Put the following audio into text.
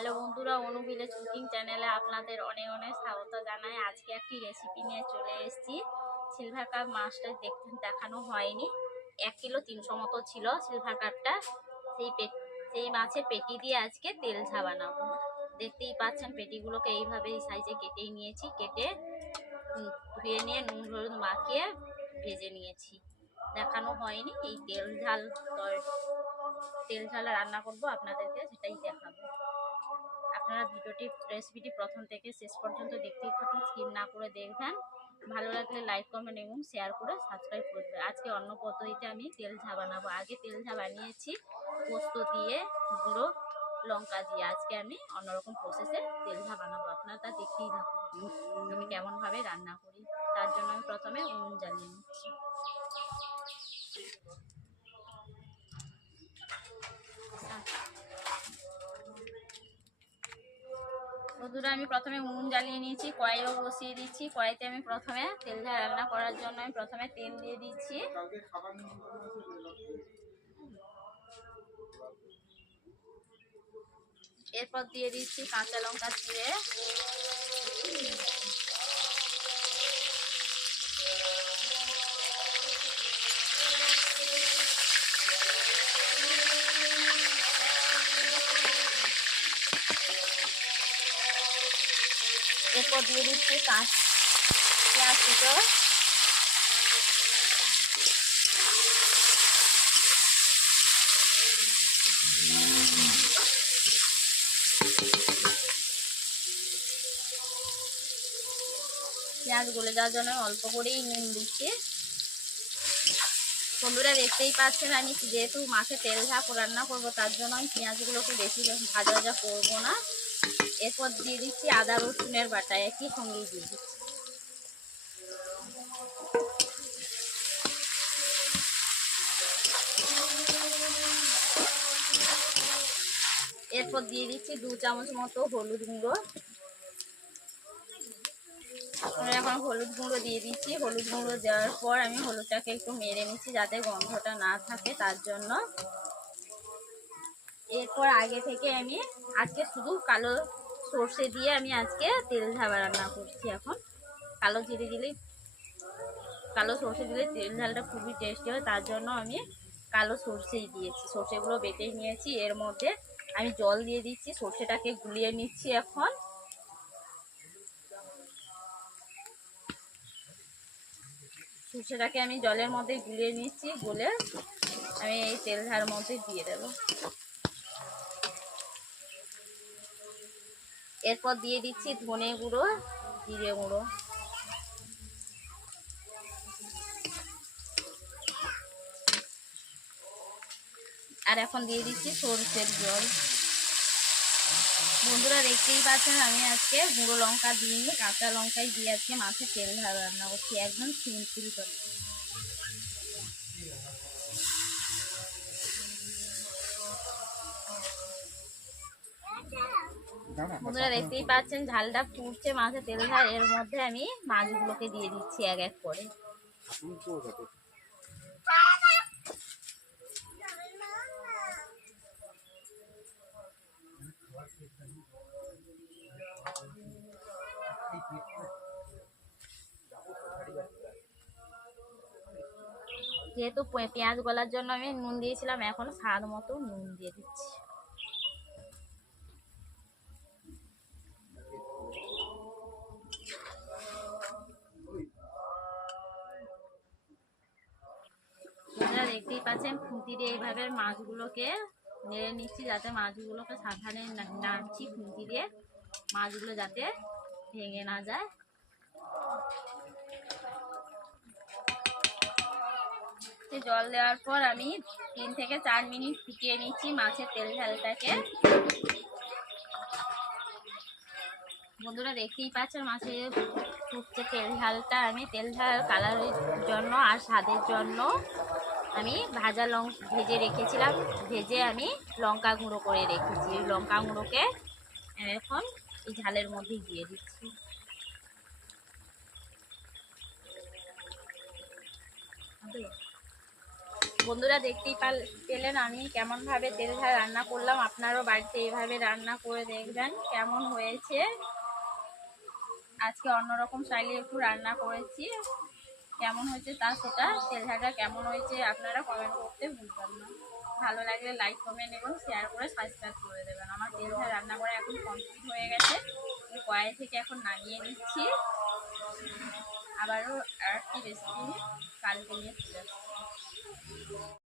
Hello বন্ধুরা, অনু cooking চ্যানেলে আপনাদের অনেক অনেক স্বাগত জানাই। আজকে একটি রেসিপি নিয়ে চলে এসেছি। সিলভার কাপ মাছটা দেখতে দেখানো হয়নি। এক কিলো তিনশো মতো ছিল সিলভার কাপটা সেই পেট সেই মাছের পেটি দিয়ে আজকে তেল ঝা বানাবো। দেখতেই পাচ্ছেন পেটিগুলোকে এইভাবে এই সাইজে কেটেই নিয়েছি। কেটে ধুয়ে নিয়ে নুন, হলুদ মাখিয়ে ভেজে নিয়েছি। দেখানো হয়নি এই তেল ঝাল তেল ঝাল রান্না করব, আপনাদেরকে সেটাই দেখাবো। আপনারা ভিডিওটি রেসিপিটি প্রথম থেকে শেষ পর্যন্ত দেখতেই থাকুন। স্কিপ না করে দেখবেন। ভালো লাগলে লাইক কমেন্ট এবং শেয়ার করে সাবস্ক্রাইব করবে আজকে অন্য পদ্ধতিতে আমি তেল ঝা বানাবো। আগে তেল ঝা বানিয়েছি, পোস্ত দিয়ে গুঁড়ো লঙ্কা দিয়ে। আজকে আমি অন্যরকম প্রসেসে তেল ঝা বানাবো। আপনারা তা দেখতেই থাকুন। আমি কেমনভাবে রান্না করি, তার জন্য আমি প্রথমে উনুন জ্বালিয়ে নিচ্ছি। বন্ধুরা, আমি প্রথমে উনুন জ্বালিয়ে নিয়েছি, কড়াইও বসিয়ে দিচ্ছি। কড়াইতে আমি প্রথমে তেল ঝাল রান্না করার জন্য আমি প্রথমে তেল দিয়ে দিচ্ছি। এরপর দিয়ে দিচ্ছি কাঁচা লঙ্কা চিড়ে। এরপর দিয়ে দিচ্ছি কাঁচ পেঁয়াজ দুটো। পেঁয়াজ গলে যাওয়ার জন্য অল্প করেই নুন দিচ্ছি। বন্ধুরা দেখতেই পাচ্ছেন আমি যেহেতু মাছে তেল ঝাঁক রান্না করব, তার জন্য আমি পেঁয়াজগুলো পেঁয়াজগুলোকে বেশি ভাজা ভাজা করব না। এরপর দিয়ে দিচ্ছি আদা, রসুনের বাটা, একই সঙ্গেই দিয়ে দিচ্ছি। এরপর দিয়ে দিচ্ছি দু চামচ মতো হলুদ গুঁড়ো। আমি এখন হলুদ গুঁড়ো দিয়ে দিচ্ছি। হলুদ গুঁড়ো দেওয়ার পর আমি হলুদটাকে একটু মেরে নিচ্ছি যাতে গন্ধটা না থাকে তার জন্য। এরপর আগে থেকে আমি আজকে শুধু কালো সর্ষে দিয়ে আমি আজকে তেল ঝাবা রান্না করছি এখন। কালো জিরে দিলেই, কালো সর্ষে দিলে তেল ঝালটা খুবই টেস্টি হয়, তার জন্য আমি কালো সর্ষেই দিয়েছি। সর্ষেগুলো বেটে নিয়েছি, এর মধ্যে আমি জল দিয়ে দিচ্ছি, সর্ষেটাকে গুলিয়ে নিচ্ছি এখন। সর্ষেটাকে আমি জলের মধ্যে গুলিয়ে নিচ্ছি গুলে আমি এই তেল ধার মধ্যে দিয়ে দেব। এরপর দিয়ে দিচ্ছি ধনে গুঁড়ো, জিরে গুঁড়ো। আর এখন দিয়ে দিচ্ছি সরষের জল। বন্ধুরা দেখতেই পাচ্ছেন, আমি আজকে গুঁড়ো লঙ্কা দিইনি, কাঁচা লঙ্কায় দিয়ে আজকে মাছের তেল ঝাল রান্না করছি, একদম সিম্পল করে। বন্ধুরা দেখতেই পাচ্ছেন, ঝালটা ফুটছে মাছের তেল ঝাল এর মধ্যে আমি মাছগুলোকে দিয়ে দিচ্ছি এক এক করে। যেহেতু পেঁয়াজ গলার জন্য আমি নুন দিয়েছিলাম, এখন স্বাদ মতো নুন দিয়ে দিচ্ছি। দেখতেই পাচ্ছেন খুন্তি দিয়ে এইভাবে মাছগুলোকে নেড়ে নিচ্ছি যাতে মাছগুলোকে না- নাড়ছি খুন্তি দিয়ে, মাছগুলো যাতে ভেঙে না যায়। জল দেওয়ার পর আমি তিন থেকে চার মিনিট ফুটিয়ে নিচ্ছি মাছের তেল ঝালটাকে। বন্ধুরা দেখতেই পাচ্ছেন মাছের ফুটছে তেল ঝালটা। আমি তেল ঝাল কালারের জন্য আর স্বাদের জন্য আমি ভাজা লং, ভেজে রেখেছিলাম। ভেজে আমি লঙ্কা গুঁড়ো করে রেখেছি। লঙ্কা গুঁড়োকে এখন এই ঝালের মধ্যে দিয়ে দিচ্ছি। বন্ধুরা দেখতেই পাল- পেলেন আমি কেমনভাবে তেল ঝাল রান্না করলাম। আপনারও বাড়িতে এইভাবে রান্না করে দেখবেন কেমন হয়েছে। আজকে অন্যরকম স্টাইলে একটু রান্না করেছি। কেমন হয়েছে তা সেটা তেল ঝাড়টা কেমন হয়েছে আপনারা কমেন্ট করতে ভুলবেন না। ভালো লাগলে লাইক কমেন্ট এবং শেয়ার করে সাবস্ক্রাইব করে দেবেন। আমার তেল ঝাড় রান্না করা এখন কমপ্লিট হয়ে গেছে। আমি কড়াই থেকে এখন নামিয়ে নিচ্ছি। আবারও আর একটি রেসিপি কালকে নিয়ে চলে আসছি।